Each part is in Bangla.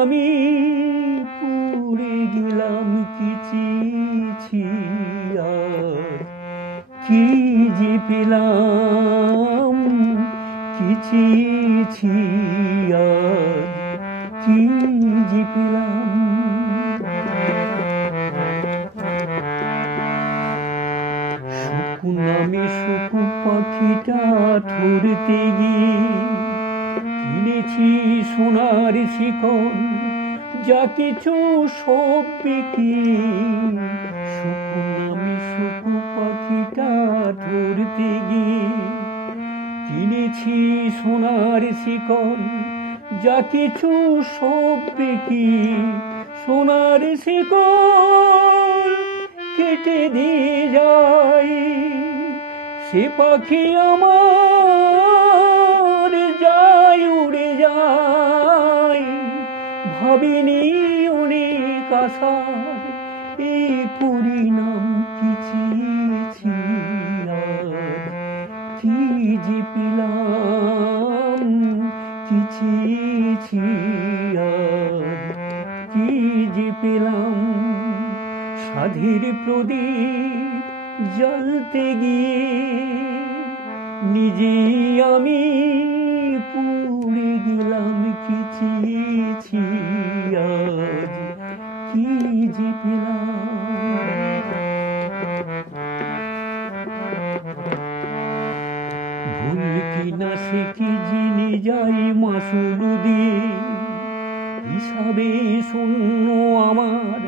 আমি পুড়ে গেলাম ছি আর কি যে পেলাম ছি আর কি যে পেলাম। শকুন আমি শকু পাখিটা ধরতে গিয়ে কিনেছি সোনার শিকল, যা কিছু সব বিকিয়ে। শকুন আমি শকু পাখিটা ধরতে গিয়ে কিনেছি সোনার শিকল, যা কিছু সব বিকিয়ে। সোনার শিকল কেটে দিয়ে যায় সে পাখি আমার যায় উড়ে যায়। ভাবিনি অনেক আশার এই পরিণাম ছি আর কি যে পেলাম ছি আর কি যে পেলাম। সাধের প্রদীপ জ্বলতে গিয়ে নিজে আমি পুড়ে গেলাম ছি আজ কি যে পেলাম। ভুল কি না সে কি জিনে যাই মাসুল দিয়ে, হিসাবে শূন্য আমার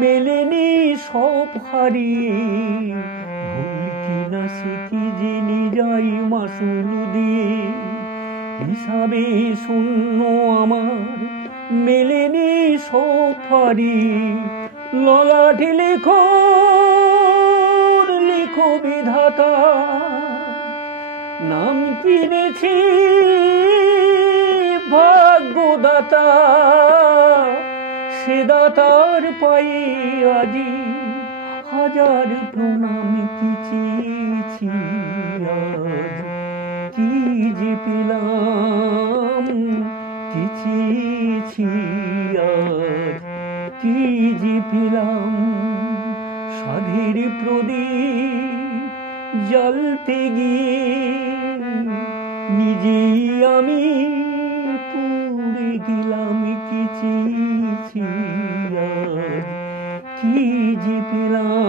মেলেনি সব হারিয়ে। ভুল কি না সে কি জেনে যাই মাসুল দিয়ে, হিসাবে শূন্য আমার মেলেনি সব হারিয়ে। ললাটে লেখো লেখো বিধাতা, নাম কিনেছি ভাগ্যদাতা। সে দাতার পায়ে আজি হাজার প্রণাম ছি আজ কি যে পেলাম ছি আজ কি যে পেলাম। সাধের প্রদীপ জ্বলতে গিয়ে নিজে আমি পুড়ে গেলাম ছি আজ কি যে পেলাম।